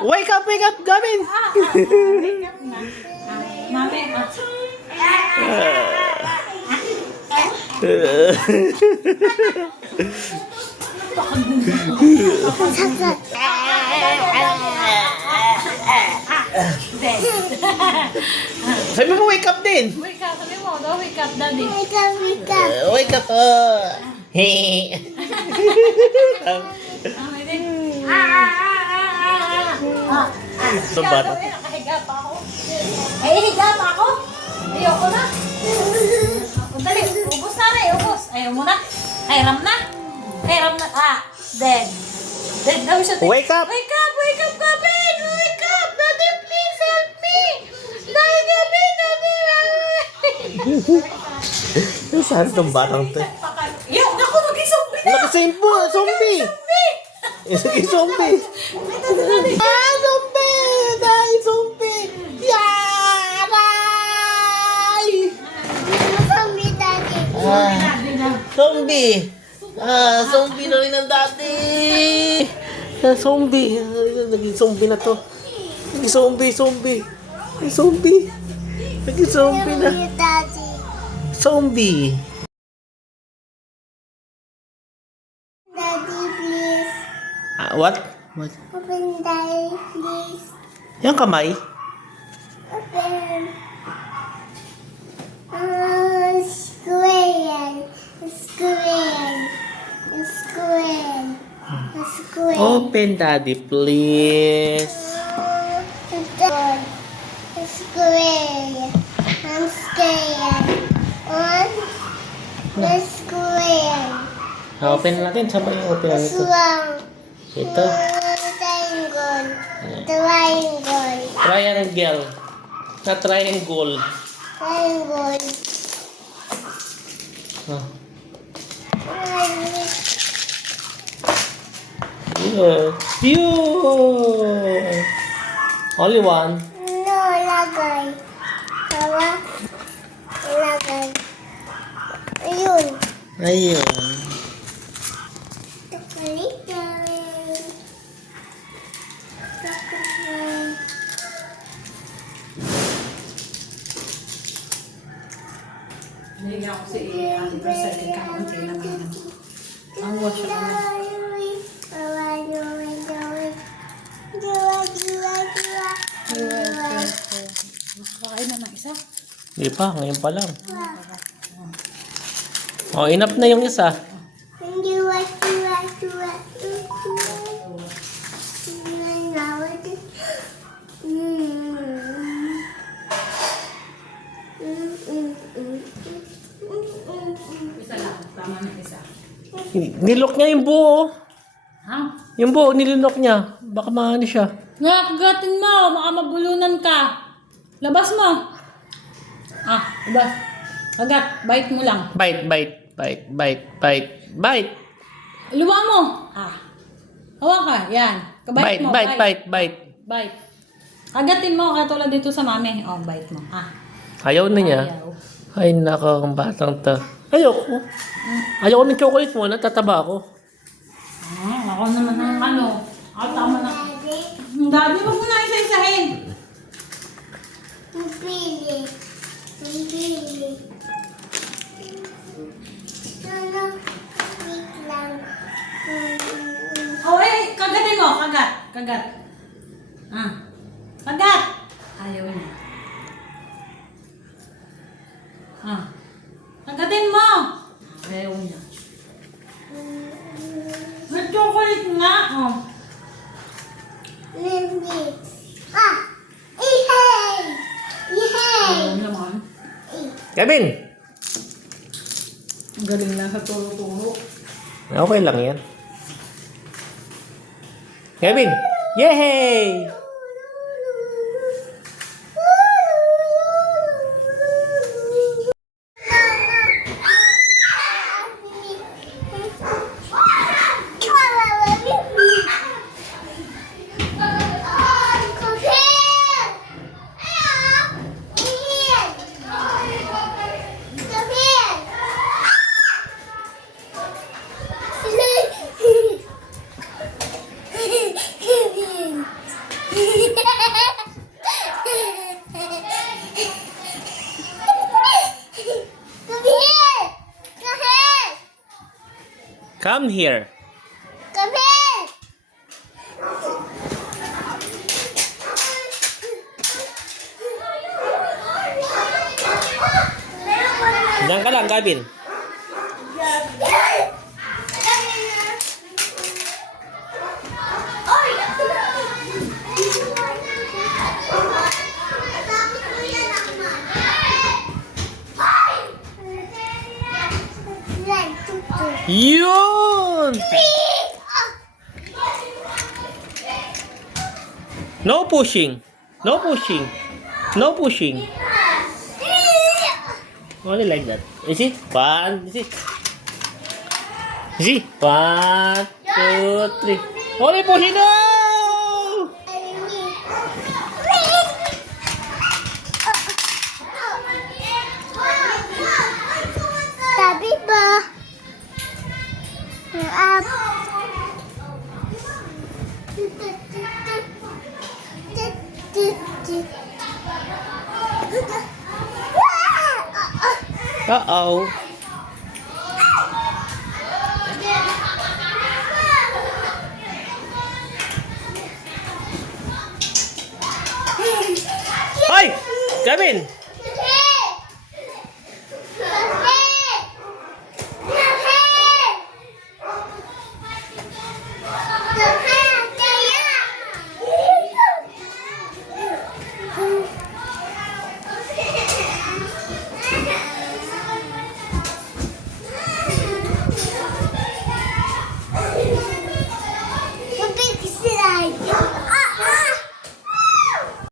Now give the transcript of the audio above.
Wake up, Gavin! Wake up na. Mami, Sabi mo, wake up din! wake up. Sabi mo daw, wake up, daddy. Wake up! Hey! Mami din. Ito ba? Nakahiga pa ako. Ay, higa pa ako. Ayoko na. Dali, ubos na rin, ubos. Ayaw mo na. Hiram na. Hiram na. Then daw siya. Wake up! Wake up, Gavin! Wake up! Daddy, please help me! Daddy, Gavin! Saan itong batang to? Yan, ako, nag-zombie na! Zombie! Zombie! Zombie! Dahil zombie! Yaray! Zombie! Zombie na rin ang dati! Zombie! Naging zombie na to. Naging zombie! Naging zombie na. Zombie! Daddy, please. What? Open Daddy, please. Yung kamay? Open. Square. Open, Daddy, please. Square. I'm scared. On the square. Open natin. Saan ba yung open na ito? Swang. Ito. Triangle. Triangle. Triangle. Na triangle. Triangle. Ah. Pure. Only one. No, lagay. Tawa. Lagay. Ayun. Ayun. Chocolate. Chocolate. Hindi ako si Ate Rosel. Kakaunti lang naman. Ang wash ako na. Kain na ng isa. Hindi pa. Ngayon pa lang. Oh, enough na yung isa. Isa lang. Tama na isa. Nilok niya yung buo. Ha? Yung buo, nilinok niya. Baka maano siya. Nga, kagatin mo. Baka mabulunan ka. Labas mo. Labas. Kagat. Bite mo lang. Bite. Luwa mo. Hawa ka. Yan. Kabite mo. Bite. Kagatin mo. Katulad dito sa mami. Bite mo. Ayaw na niya. Ayaw. Ay, nako, ang batang to. Ayoko. Ayoko ng chocolate mo. Natataba ako. Ako naman ng ano. Tama na. Daddy, wag mo na isa-isahin. Pili. Wait lang. Kagatin mo. Kagat. Kagat. Ayaw niya. Kagatin mo. Ayaw niya. May chocolate nga. Lindy. Ihey! Ayaw naman. Gavin! Galing na sa turo-turo. Okay lang yan. Gavin! Yay! Come here. Come here! Diyan ka lang, Gavin. Yun! No pushing. No pushing. No pushing. Only like that. You see? One. You see? You see? 1, 2, 3. Only pushing. No! Tabi ba? Up. Uh-oh. Hoy! Gavin!